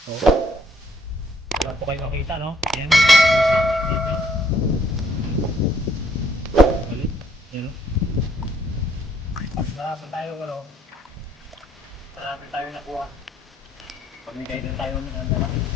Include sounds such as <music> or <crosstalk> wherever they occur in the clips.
So, wala po kayo makita, no? Yan. Dito. Ulit. Yan, no? Marami tayo, ano? Marami tayo nakuha. Pamigay na tayo ng ano.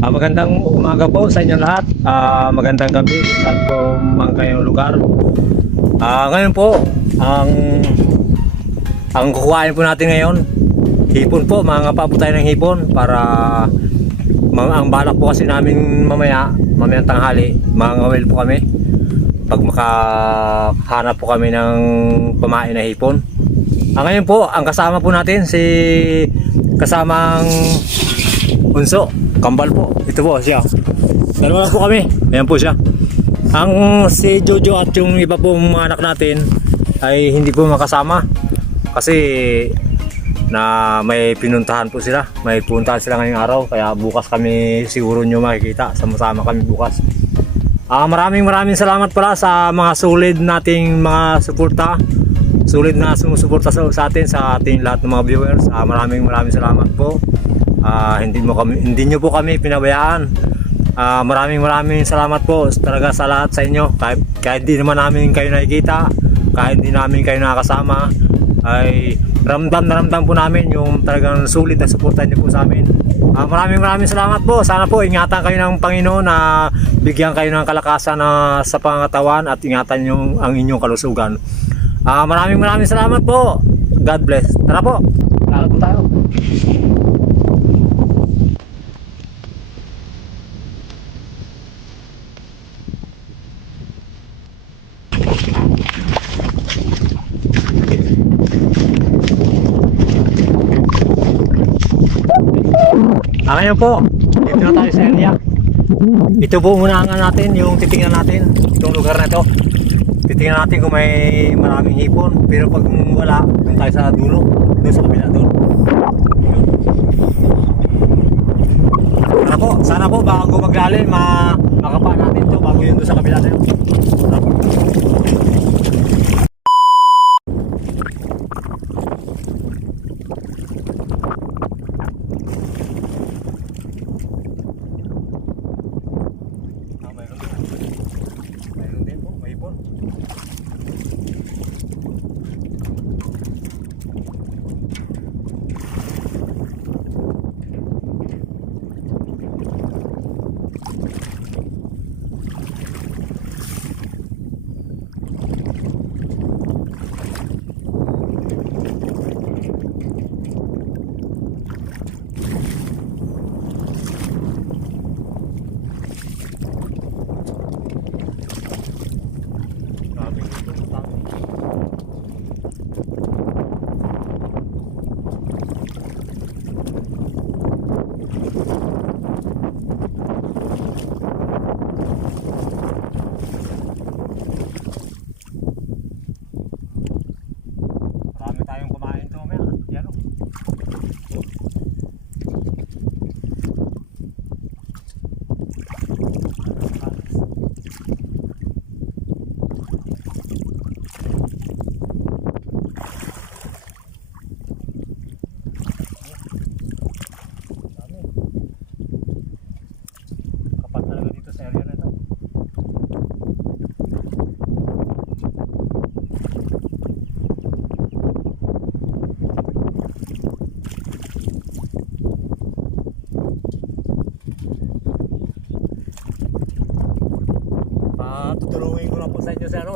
Ah, magandang umaga po sa inyo lahat. Ah, magandang gabi sa mang kayong lugar. Ah, ngayon po, ang ang kukuhain po natin ngayon, hipon po, mga po ng hipon para mga ang balak po kasi namin mamaya, mamayang tanghali, mga ngawil po kami. Pag makahanap po kami ng pamain na hipon. Ah, ngayon po, ang kasama po natin si kasamang Unso, kambal po. Ito po siya. Dalawa po kami. Ayan po siya. Ang si Jojo at yung iba pong mga anak natin ay hindi po makasama. Kasi na may pinuntahan po sila. May puntahan sila ngayong araw. Kaya bukas kami siguro nyo makikita. Sama-sama kami bukas. Ah, maraming maraming salamat pala sa mga solid nating mga suporta. Solid na sumusuporta sa, sa atin sa ating lahat ng mga viewers. Ah, maraming maraming salamat po. Ah, hindi mo kami hindi niyo po kami pinabayaan. Ah, maraming maraming salamat po talaga sa lahat sa inyo. Kahit kahit di naman namin kayo nakikita, kahit di namin kayo nakakasama, ay ramdam na ramdam po namin yung talagang sulit na suporta niyo po sa amin. Ah, maraming maraming salamat po. Sana po ingatan kayo ng Panginoon na bigyan kayo ng kalakasan na sa pangatawan at ingatan yung ang inyong kalusugan. Ah, maraming maraming salamat po. God bless. Tara po. Tara po tayo. Ngayon po, dito na tayo sa area. Ito po muna nga natin, yung titingnan natin, itong lugar na ito. Titingnan natin kung may maraming hipon. Pero pag wala, doon tayo sa dulo, doon sa kabila doon. Sana po, sana po bago maglalin, ma makapa natin to bago yun doon sa kabila na yun.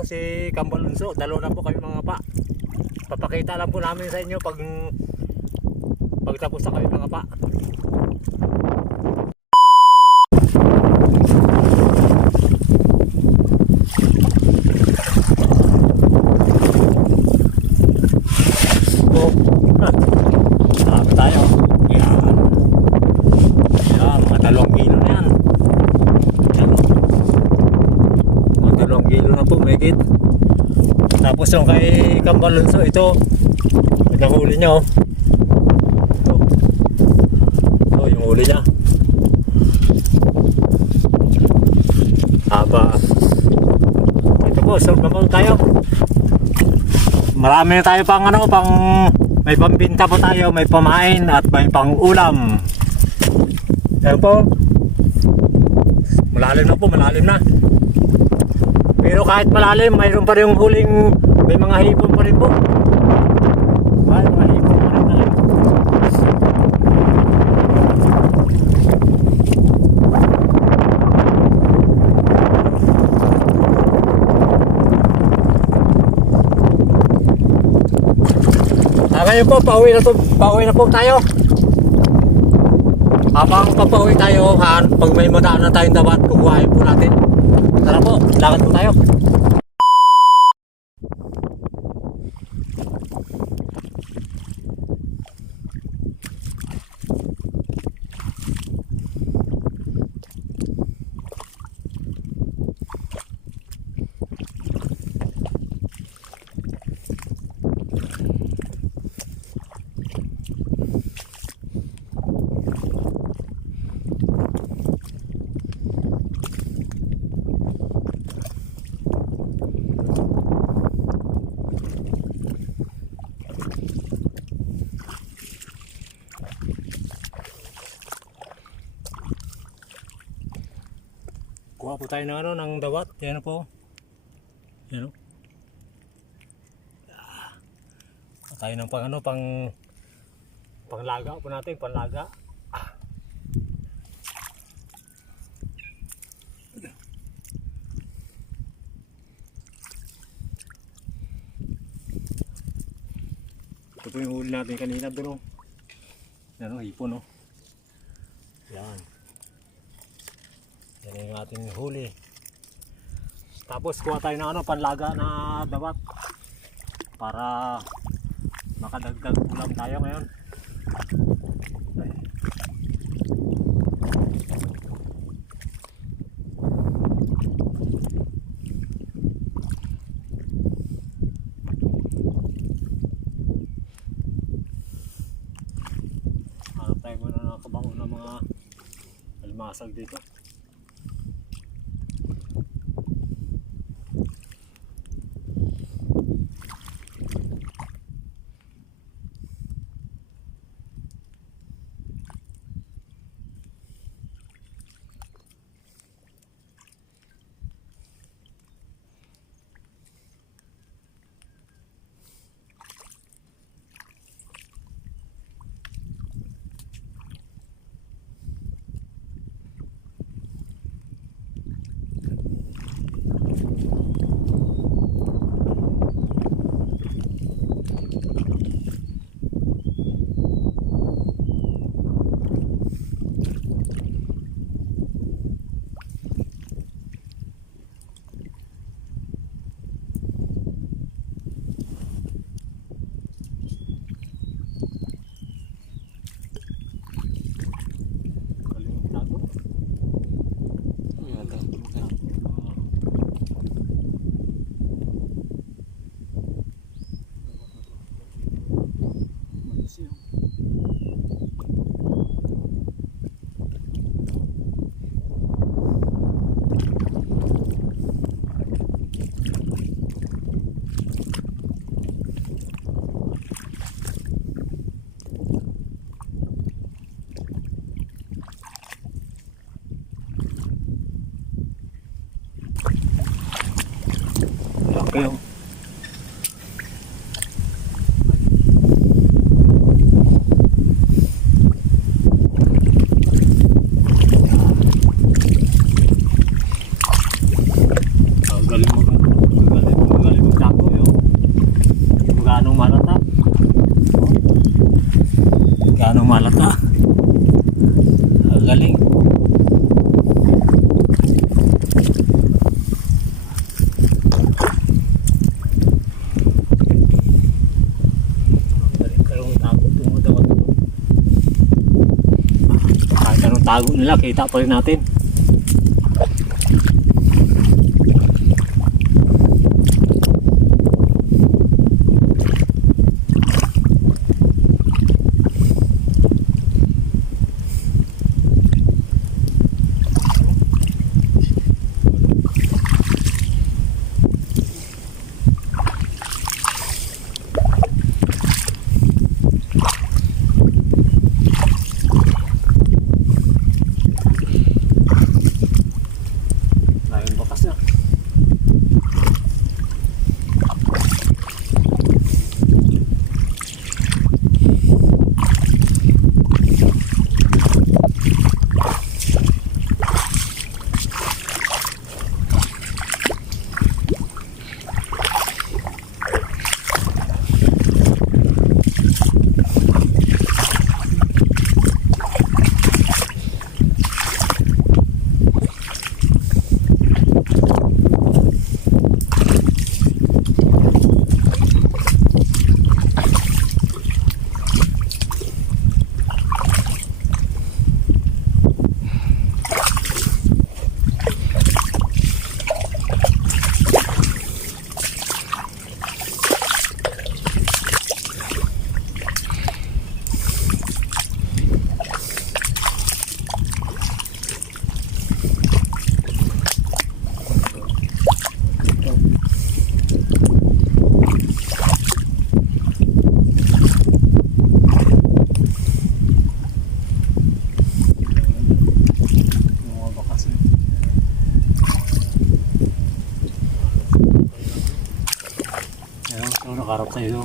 Si ano, si Kambal Unso. Dalawa na po kami mga pa. Papakita lang po namin sa inyo pag pagtapos na kami mga pa. Yung kay Kambalunso, ito. Ito yung huli niya, oh. Ito. Ito, yung huli niya. Aba. Ito po, so naman tayo. Marami na tayo pang ano, pang may pambinta po tayo, may pamain at may pang ulam. Ayan po. Malalim na po, malalim na. Pero kahit malalim, mayroon pa rin yung huling, may mga hipon pa rin po. May mga hipon pa rin talaga. Ah, ngayon po, pauwi na, to, pauwi na po tayo. Habang papauwi tayo, ha, pag may madaan na tayong dapat, kukuhain po natin. Tara po, lakad po tayo. Kuha po tayo ng ano, ng dawat. Yan po. Yan o. Ah. Kuha tayo ng pang ano, pang panglaga po natin, panlaga. Ah. Ito yung huli natin kanina bro. Yan o, hipon o. Yan. Yan yung ating huli. Tapos kuha tayo ng ano, panlaga na dawat para makadagdag ulam tayo ngayon. Ay. Hanap tayo muna ng ng mga almasag dito. Nila, kita pa rin natin. Oh, nakaharap sa'yo.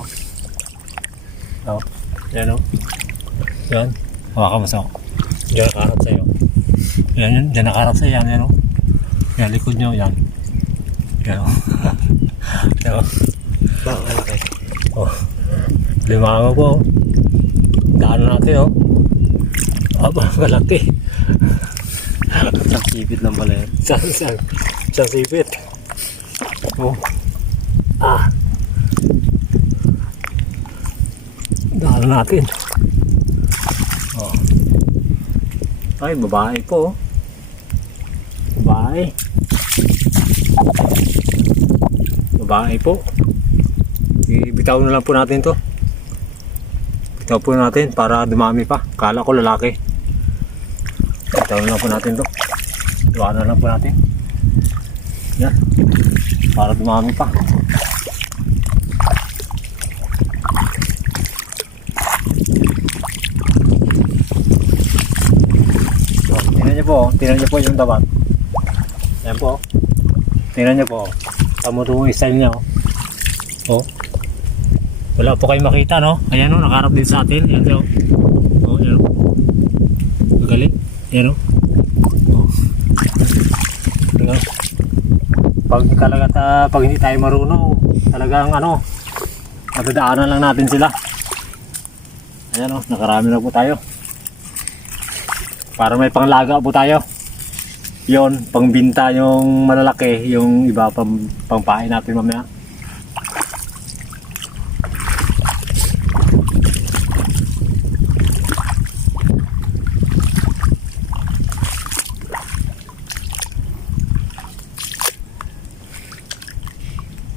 Oh, yan oh. Yan. Hawakan mo sa Diyan nakaharap sa'yo. Yan, yan. Diyan nakaharap sa'yo. Yan, yan oh. Yan, likod nyo. Yan. Yan oh. <laughs> yan oh. Baka malaki. Oh. Limango po. oh. Daan natin oh. Aba, malaki. Isang sipit lang pala yan. Isang, isang, isang sipit. Oh. Ah. Daan natin. Oh. Ay, babae po. Babae. Babae po. Ibitaw na lang po natin to. Bitaw po natin para dumami pa. Kala ko lalaki. Bitaw na lang po natin to. Iwanan lang po natin. Yan. Para dumami pa. So, tingnan niyo po, tingnan niyo po yung dabat. Yan po. Tingnan niyo po. Tamo to yung style niya. Oh. oh. Wala po kayo makita, no? Ayan, oh, nakaharap din sa atin. Yan, oh. Oh, yan, oh. Magaling. Yan, oh. Oh. Pag talaga ta, pag hindi tayo marunong, talagang ano, madadaanan lang natin sila. Ayan oh, nakarami na po tayo. Para may panglaga po tayo. Yon, pangbinta yung malalaki, yung iba pang pangpain natin mamaya.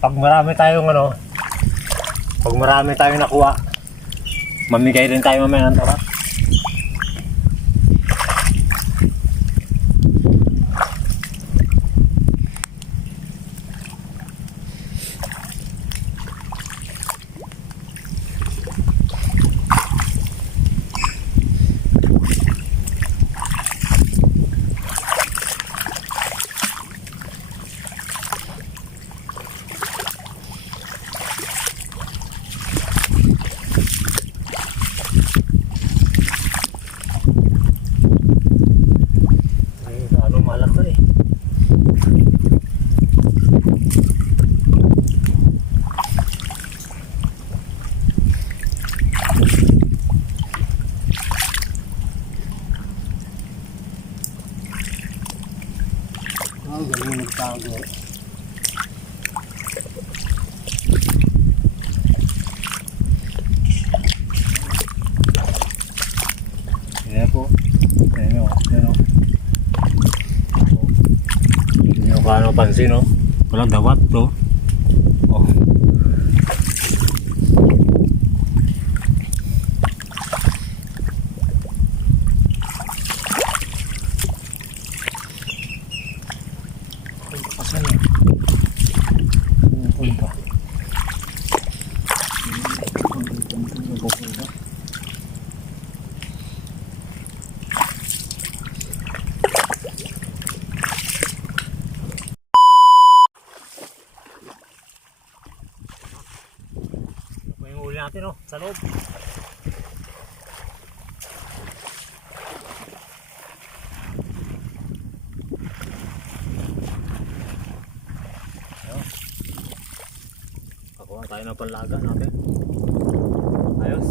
Pag marami tayong ano, pag marami tayong nakuha, mamigay rin tayo mamaya ng tapat. Ay, ano malaki eh. Oh, galing nagtago. Yan po. Yan o. Yan o. Hindi nyo ka pansin, no? Walang dawat, to. Oh. Punta pa saan, eh? Punta. Punta. Ito po yung uli natin, oh, sa loob. Ayun. Pakuha tayo ng panlaga natin. Ayos.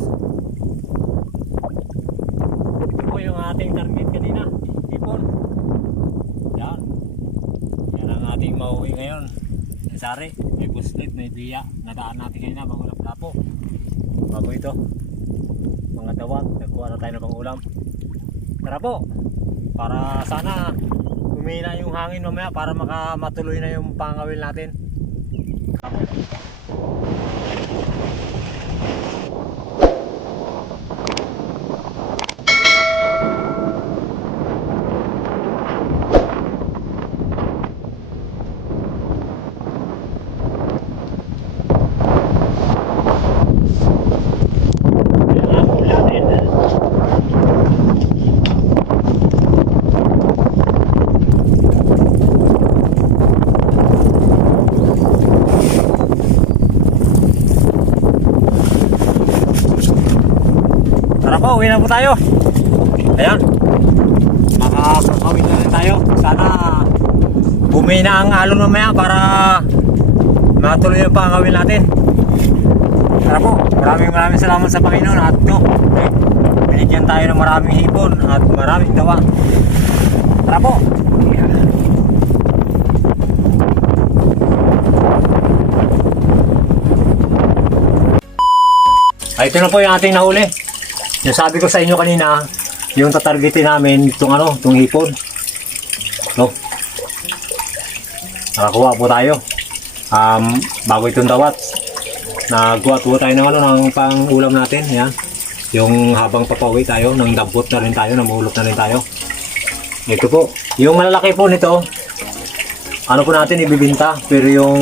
Ito po yung ating target kanina. Ipon. Yan. Yan ang ating mauwi ngayon. Sari, may buslit, may biya. Nadaan natin ngayon na bago naglapo. Bago ito. Mga dawat, nagkuha na tayo ng pangulam. Tara po. Para sana humina yung hangin mamaya para maka matuloy na yung pangawil natin. Yan ang huli natin. Po, uwi na po tayo. Ayan. Makakawin na rin tayo. Sana bumina ang alon mamaya para matuloy ang pangawin natin. Tara po, maraming maraming salamat sa Panginoon at no, binigyan tayo ng maraming hipon at maraming dawa. Tara po. Ay, ito na po yung ating nahuli. Yung sabi ko sa inyo kanina, yung tatargetin namin itong ano, itong hipon. No? Nakakuha po tayo. Um, bago itong dawat, nagkuha po tayo ng ano, ng pang ulam natin. Yan. Yung habang papawi tayo, nang dampot na rin tayo, namulot na rin tayo. Ito po. Yung malalaki po nito, ano po natin ibibinta. Pero yung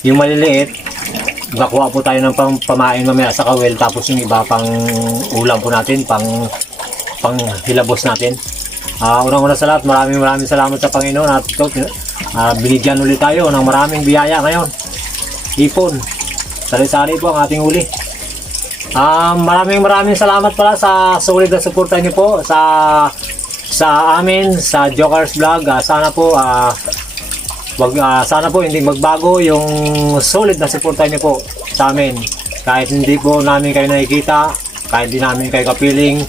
yung maliliit, nakuha po tayo ng pang pamain mamaya sa kawel. Tapos yung iba pang ulam po natin, pang pang hilabos natin. Ah, unang-una sa lahat, maraming maraming salamat sa Panginoon at ito, ah, binigyan ulit tayo ng maraming biyaya ngayon. Ipon. Sari-sari po ang ating uli. Ah, maraming maraming salamat pala sa solid na suporta niyo po sa sa amin sa Jokers Vlog. Ah, sana po ah, wag ah, sana po hindi magbago yung solid na suporta niyo po sa amin. Kahit hindi po namin kayo nakikita, kahit hindi namin kayo kapiling,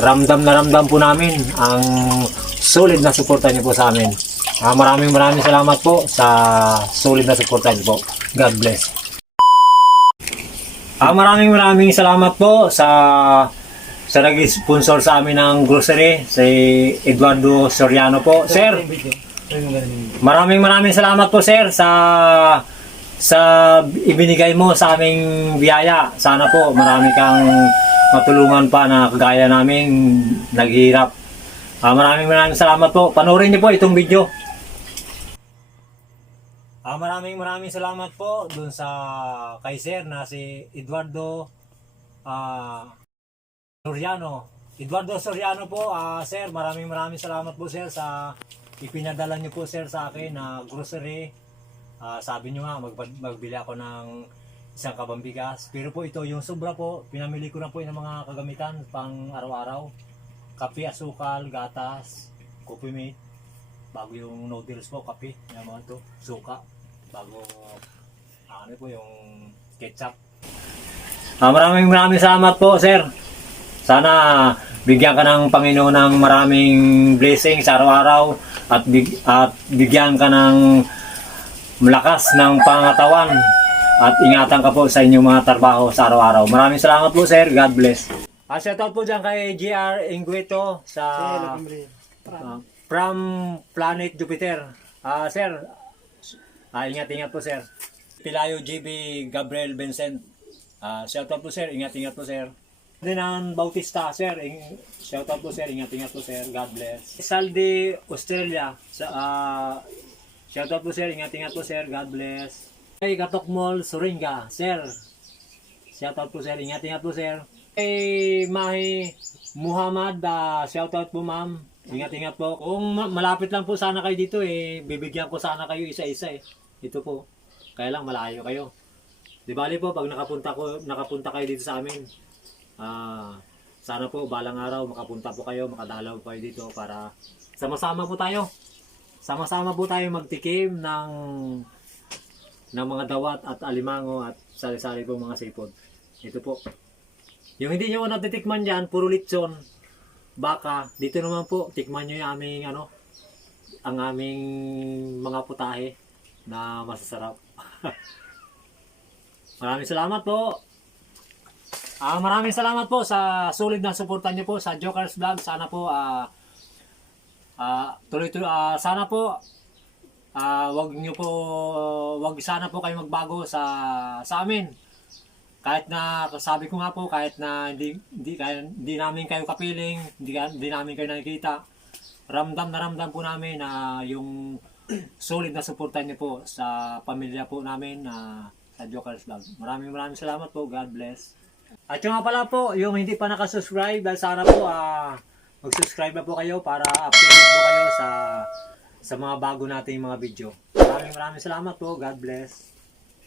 ramdam na ramdam po namin ang solid na suporta niyo po sa amin. Ah, maraming maraming salamat po sa solid na suporta niyo po. God bless. Ah, maraming maraming salamat po sa sa nag-sponsor sa amin ng grocery, si Eduardo Soriano po. Sir, maraming maraming salamat po sir sa sa ibinigay mo sa aming biyaya. Sana po marami kang matulungan pa na kagaya namin naghihirap. Ah, maraming maraming salamat po. Panoorin niyo po itong video. Ah, maraming maraming salamat po dun sa kay Sir na si Eduardo ah Soriano. Eduardo Soriano po, ah Sir, maraming maraming salamat po Sir sa ipinadala niyo po Sir sa akin na grocery. Ah, sabi niyo nga mag magbili ako ng isang kabang bigas. Pero po ito yung sobra po, pinamili ko na po yung mga kagamitan pang araw-araw. Kape, asukal, gatas, coffee mate, bago yung noodles po, kape, yung to, suka, bago ah, ano po yung ketchup. Ah, maraming maraming salamat po, sir. Sana bigyan ka ng Panginoon ng maraming blessings araw-araw at, big, at bigyan ka ng malakas ng pangatawan at ingatan ka po sa inyong mga trabaho sa araw-araw. Maraming salamat po, sir. God bless. Ah, shoutout po dyan kay GR Inguito sa Ah, from Planet Jupiter. Ah, sir, ah, ingat-ingat po, sir. Pilayo GB Gabriel Vincent. Ah, shoutout po, sir. Ingat-ingat po, sir. Dinan Bautista, sir. Ing- shoutout po, sir. Ingat-ingat po, sir. God bless. Saldi, Australia. Sa, ah, shoutout po, sir. Ingat-ingat po, sir. God bless. Kay Katok Mall, Suringa. Sir, shoutout po, sir. Ingat-ingat po, sir. Kay Mahi Muhammad, ah, shoutout po, ma'am. Ingat-ingat po. Kung ma- malapit lang po sana kayo dito eh, bibigyan ko sana kayo isa-isa eh. Ito po. Kaya lang malayo kayo. Di bali po pag nakapunta ko nakapunta kayo dito sa amin. Ah, sana po balang araw makapunta po kayo, makadalaw po dito para sama-sama po tayo. Sama-sama po tayo magtikim ng ng mga dawat at alimango at sari-sari po mga sipod. Ito po. Yung hindi nyo natitikman dyan, puro lechon, baka, dito naman po, tikman nyo yung aming, ano, ang aming mga putahe na masasarap. <laughs> maraming salamat po. Ah, maraming salamat po sa sulit na suporta nyo po sa Jokers Vlog. Sana po ah ah, tuloy-tuloy ah, sana po ah wag niyo po wag sana po kayo magbago sa sa amin kahit na sabi ko nga po kahit na hindi hindi, kaya, hindi namin kayo kapiling hindi, hindi namin kayo nakikita ramdam na ramdam po namin na yung solid na suporta niyo po sa pamilya po namin na sa Jokers Vlog. Maraming maraming salamat po. God bless. At yung nga pala po, yung hindi pa nakasubscribe, dahil sana po ah mag-subscribe na po kayo para updated po kayo sa sa mga bago nating mga video. Maraming maraming salamat po. God bless.